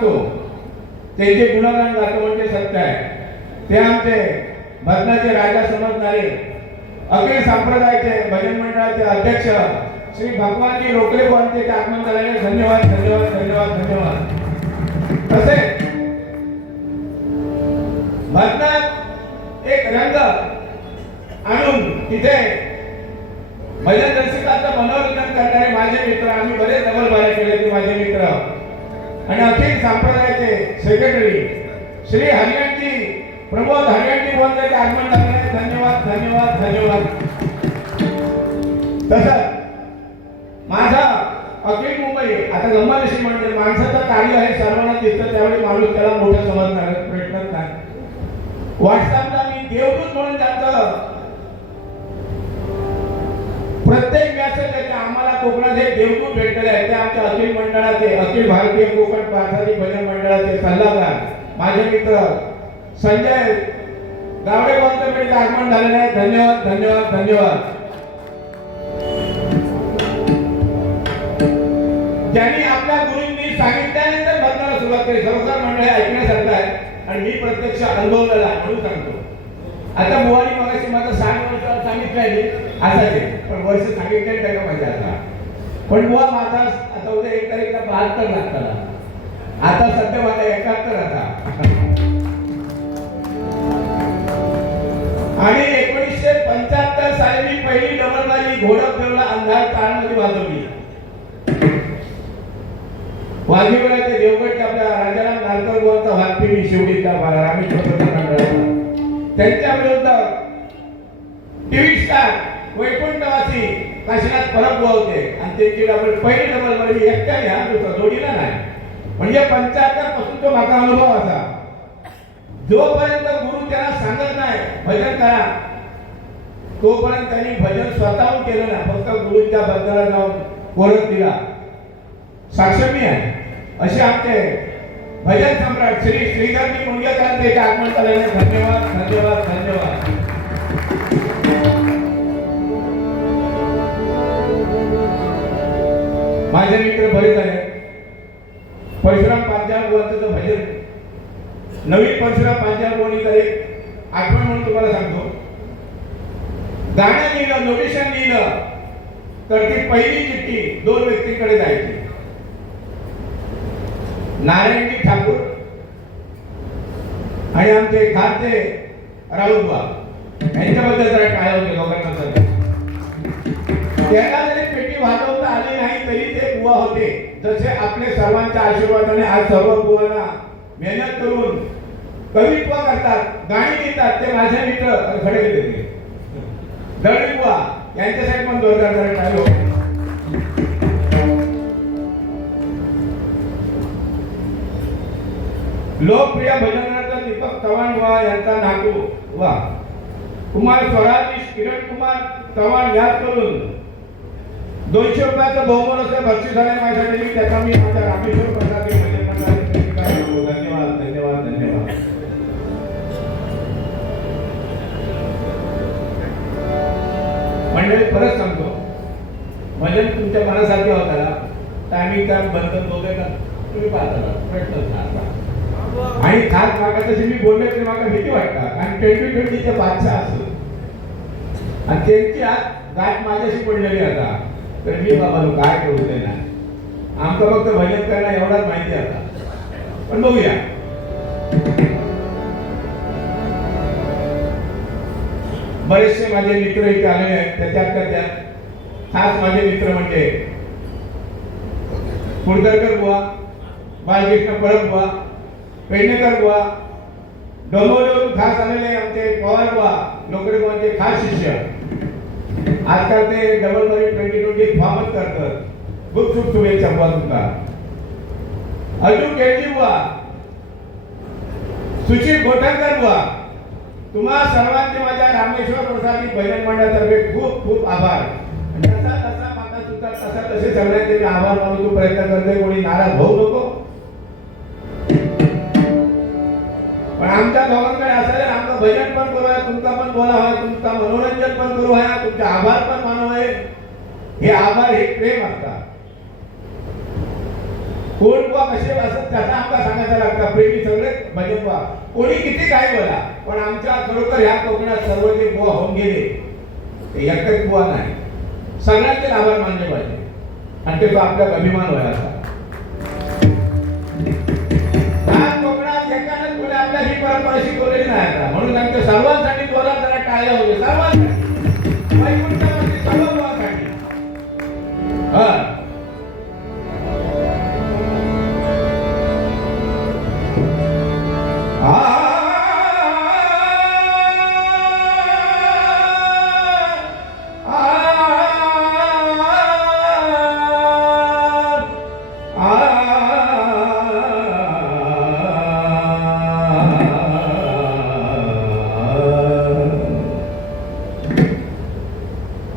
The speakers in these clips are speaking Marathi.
सांगतो, त्यांचे गुणगान गातो म्हणजे सत्य आहे. ते आमचे भजनाचे राजा समजणारे अखिल संप्रदायाचे भजन मंडळाचे अध्यक्ष श्री भगवानजी रोकले यांचे आगमन झाल्याने धन्यवाद धन्यवाद धन्यवाद धन्यवाद. तसेच भजनात एक रंग आणून तिथे भजन रसिकांचं मनोरंजन करणारे माझे मित्र, आम्ही बरेच डबल बारे केले ते माझे मित्र आणि अखिल संप्रदायाचे सेक्रेटरी श्री हरियांजी प्रमोद हरियांजी बोलण्याचे आगमन झाले. धन्यवाद धन्यवाद धन्यवाद. तसंच माझा अखिल मुंबई आता गंमत अशी म्हणजे माणसाचं कार्य आहे सर्वांना दिसतं, त्यावेळी माणूस त्याला मोठं समजणार प्रयत्नच नाही. व्हॉट्सअपला मी देवदूत म्हणून त्यांचं प्रत्येक मेसेज येते आम्हाला कोकणात हे देवदूत भेटलेले आहेत. ते आमच्या अखिल मंडळाचे अखिल भारतीय कोकण प्रार्थनिक भजन मंडळाचे सल्लागार माझे मित्र संजय गावडे यांचे आगमन झालेले आहे. धन्यवाद धन्यवाद धन्यवाद. ज्यांनी आपल्या गुरूंनी सांगितल्यानंतर भजनाला सुरुवात केली. खरोखर मंडळ ऐकण्यासारखं आहे आणि मी प्रत्यक्ष अनुभवलेला म्हणून सांगतो. आता बुवानी मगाशी माझं 60 वर्ष सांगितलं असायचे, पण वर्ष सांगितले नाही का माझ्या आता. पण बुवा माझा आता उद्या 1 तारीखला 72 लागताना, आता सध्या माझा 71 आता. आणि 1975 साली मी पहिली डबलबाजी घोडपदेवला अंधार ताळमध्ये वाजवली. वाघेवराच्या देवगडच्या आपल्या राजाराम नारकर गोवांचा वाघपिणी शिवडीचा रामेश्वर मंडळाचा त्यांच्या विरुद्ध टीव्ही स्टार वैकुंठवासी काशीनाथ परब होते आणि त्यांची डबल पहिली डबल एकट्याने हा दुसरा जोडीला नाही. म्हणजे 75 पासून तो माझा अनुभव असा. जोपर्यंत गुरु त्यांना सांगत नाही भजन करा तोपर्यंत त्यांनी भजन स्वतःहून केलं नाही, फक्त गुरुच्या बंदरात जाऊन कोरत दिला. साक्षमी आहे असे आमचे भजन सम्राट श्री श्रीधरजी मुंडगेकरांचे आगमन झाल्याने धन्यवाद धन्यवाद धन्यवाद. माझे मित्र बरेच झाले. परशुराम पांचाळ बुवांचं भजन नवीन परशुराम पांचाळ बुवांनी एक आठवण म्हणून तुम्हाला सांगतो. गाणं लिहिलं नोटेशन लिहिलं तर ती पहिली चिठ्ठी 2 व्यक्तींकडे जायची. नारायणजी ठाकूर आणि आमचे खाते राहुल बाबा यांच्याबद्दल जरा काय होते लोकांना सर. त्याला जरी पेटी वाजवता आली नाही तरी ते बुवा होते. जसे आपले सर्वांच्या आशीर्वादाने आज सर्व बुवांना मेहनत करून कवित्व करतात, गाणी लिहितात ते माझे मित्र खडे देते दळवी बुवा यांच्यासाठी पण जोरदार जरा काय होते. लोकप्रिय भजनाचा दीपक चव्हाण वा यांचा नातू वा कुमार स्वराज किरण कुमार चव्हाण याद करून 200 रुपयाचं बहुमान असं बक्षीस झाले माझ्यासाठी. त्याचा मी माझ्या रामेश्वर प्रसादे भजन मंडळाचे धन्यवाद धन्यवाद धन्यवाद. मंडळी परत सांगतो भजन तुमच्या मनासारखे होता टायमिंग काम बंधन वगैरे का तुम्ही पाहता प्रयत्न आणि खास मागा तशी मी बोलले तरी मला भीती वाटतात. आणि 2020चे बादशाह असतो आणि त्यांची आज गाठ माझ्याशी पडलेली आता तर मी बाबा काय करू ते ना आमचं फक्त भजन करायला एवढाच माहिती आता. पण बघूया. बरेचसे माझे मित्र इथे आलेले आहेत. त्याच्यात खास माझे मित्र म्हणजे कुडतरकर बुवा, बाळकृष्ण परब बुवा, पेडणेकर बुवा, डोंबिवलीवरून खास आलेले आमचे पवार बुवा नोकरी बुवांचे खास शिष्य. आजकाल ते डबल बरी 2020 फॉर्मच करतात. खूप खूप शुभेच्छा बुवा तुमचा. अर्जुन केळजी बुवा, सुशील गोठणकर बुवा, तुम्हा सर्वांचे माझ्या रामेश्वर प्रसादी भजन मंडळातर्फे खूप खूप आभार. जसा तसा माता सुद्धा तसा तसे सगळ्यांचे मी आभार मानू तू प्रयत्न करते. कोणी नाराज होऊ नको. पण आमच्या दोघांकडे असायला आमचं भजन पण करू आहे, तुमचा पण बोला आहे, तुमचा मनोरंजन पण करू आहे, तुमचे आभार पण मानू आहे. हे आभार हे प्रेम असतात. कोण बुवा कसे असत त्याचा आमका सांगायचा लागतं. प्रेमी सगळे भजन बुवा कोणी किती काय बोला, पण आमच्या खरोखर ह्या कोकणात सर्व जे बुवा होऊन गेले ते एकच बुवा नाही, सगळ्यांचे आभार मानले पाहिजे आणि ते आपल्या अभिमान व्हायचा. कोकणात एकानंच कोणी आपल्या ही परंपरा शिकवलेली नाही आता, म्हणून आमच्या सर्वांसाठी जोरात जरा टाळल्या होते. सर्वांसाठी वैकुंठामध्ये सर्व बुवासाठी.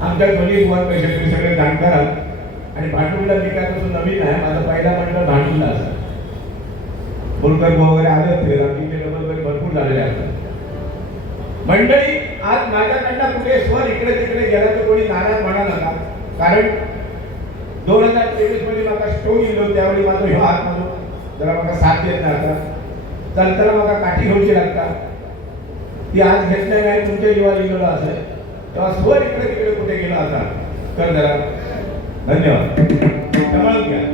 आमच्या दोन्ही बुवांपेक्षा तुम्ही सगळे जाणकार आहात आणि भांडुळला मी काय पासून नवीन आहे. माझा पहिला मंडळ भांडुळला असं बोलकर बुवा वगैरे आले होते. आमचे डबल वगैरे भरपूर झालेले असतात. मंडळी आज माझ्याकडनं कुठे स्वर इकडे तिकडे गेला तर कोणी नाराज म्हणा नका, कारण 2023 मध्ये मला स्टोन येलो त्यावेळी माझा ह्यो हात म्हणून जरा मला साथ देत नव्हता. चलताना मला काठी घ्यायची लागता, ती आज घेतल्या नाही तुमच्या जीवा लिहिलेलं असेल तेव्हा स्वर इकडे तिकडे कुठे गेला असा तर जरा धन्यवाद सांभाळून घ्या.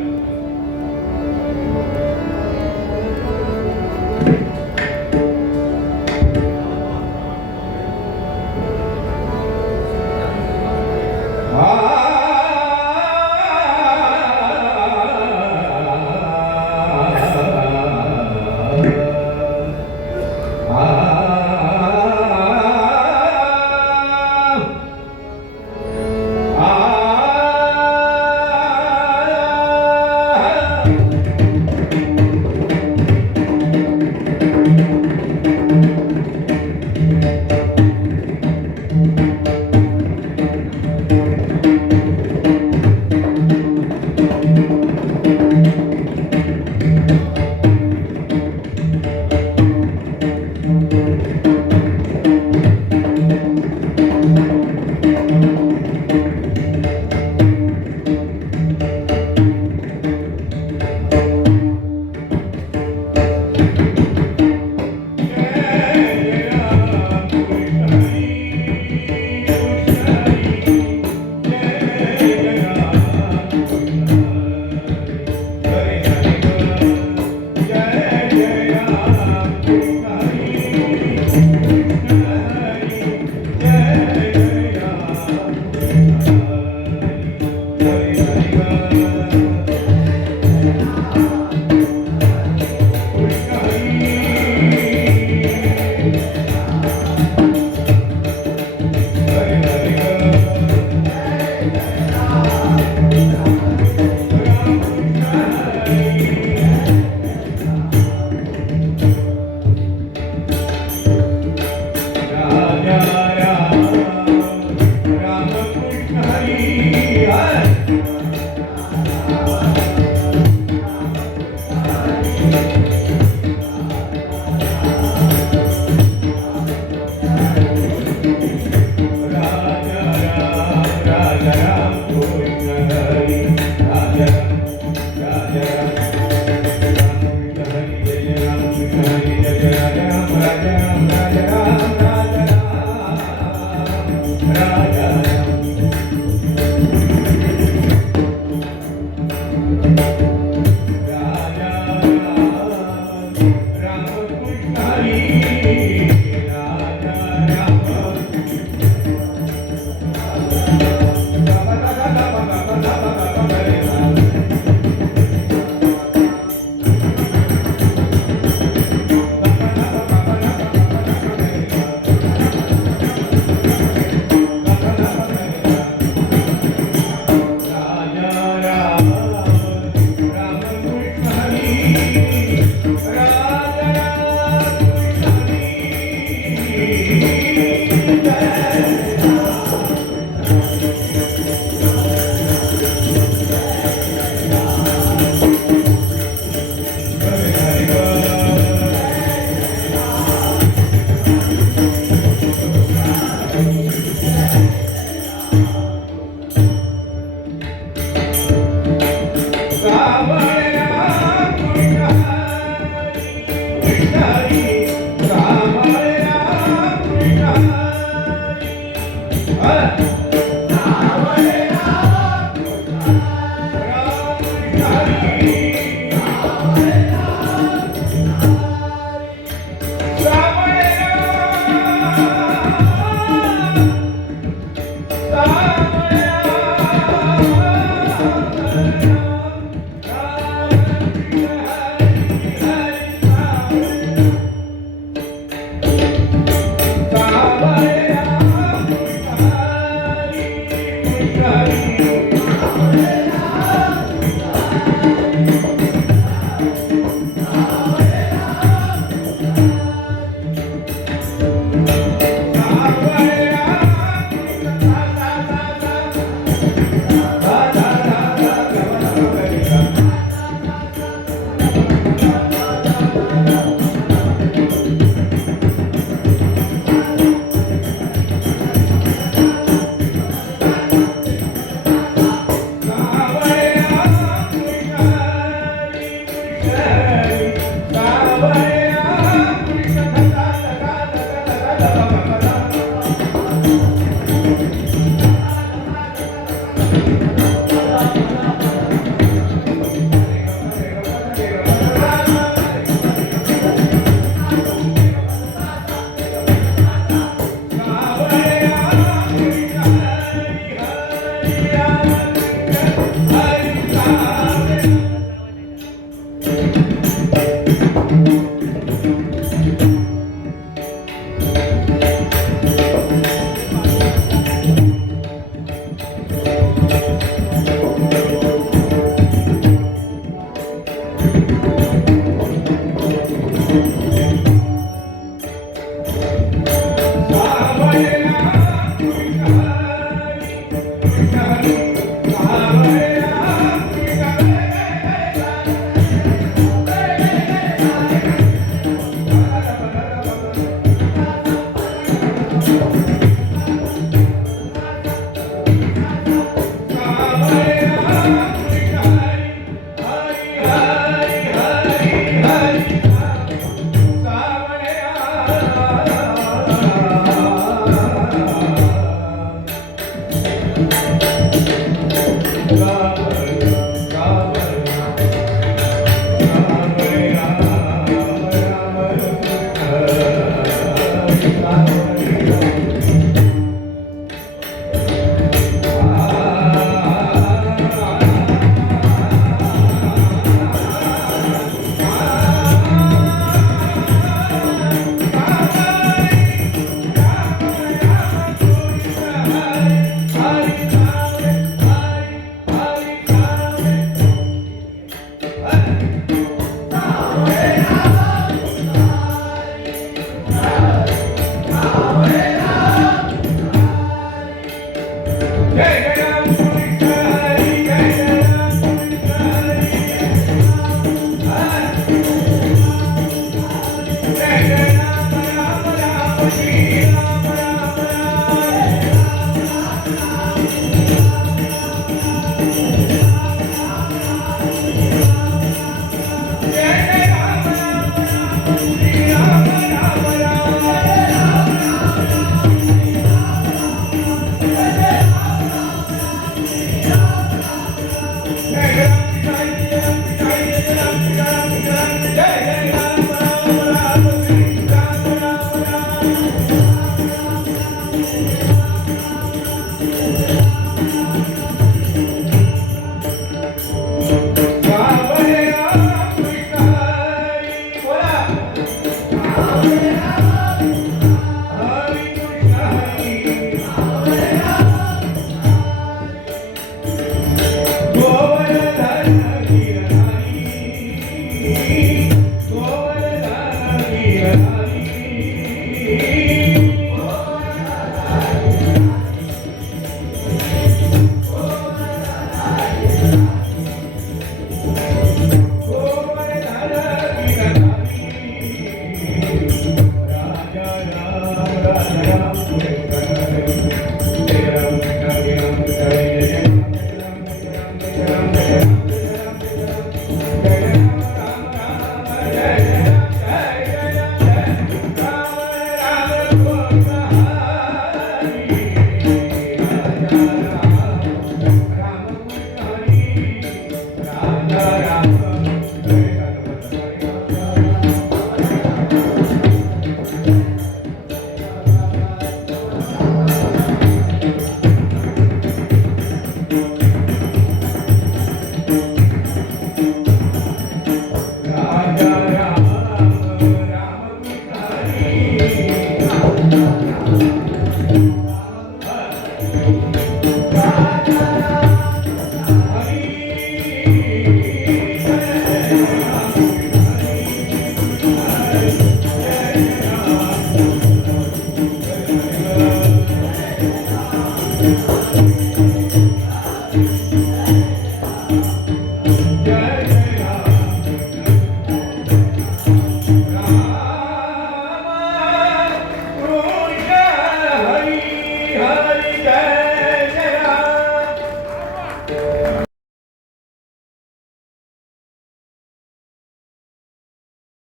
राजा राम राजा राम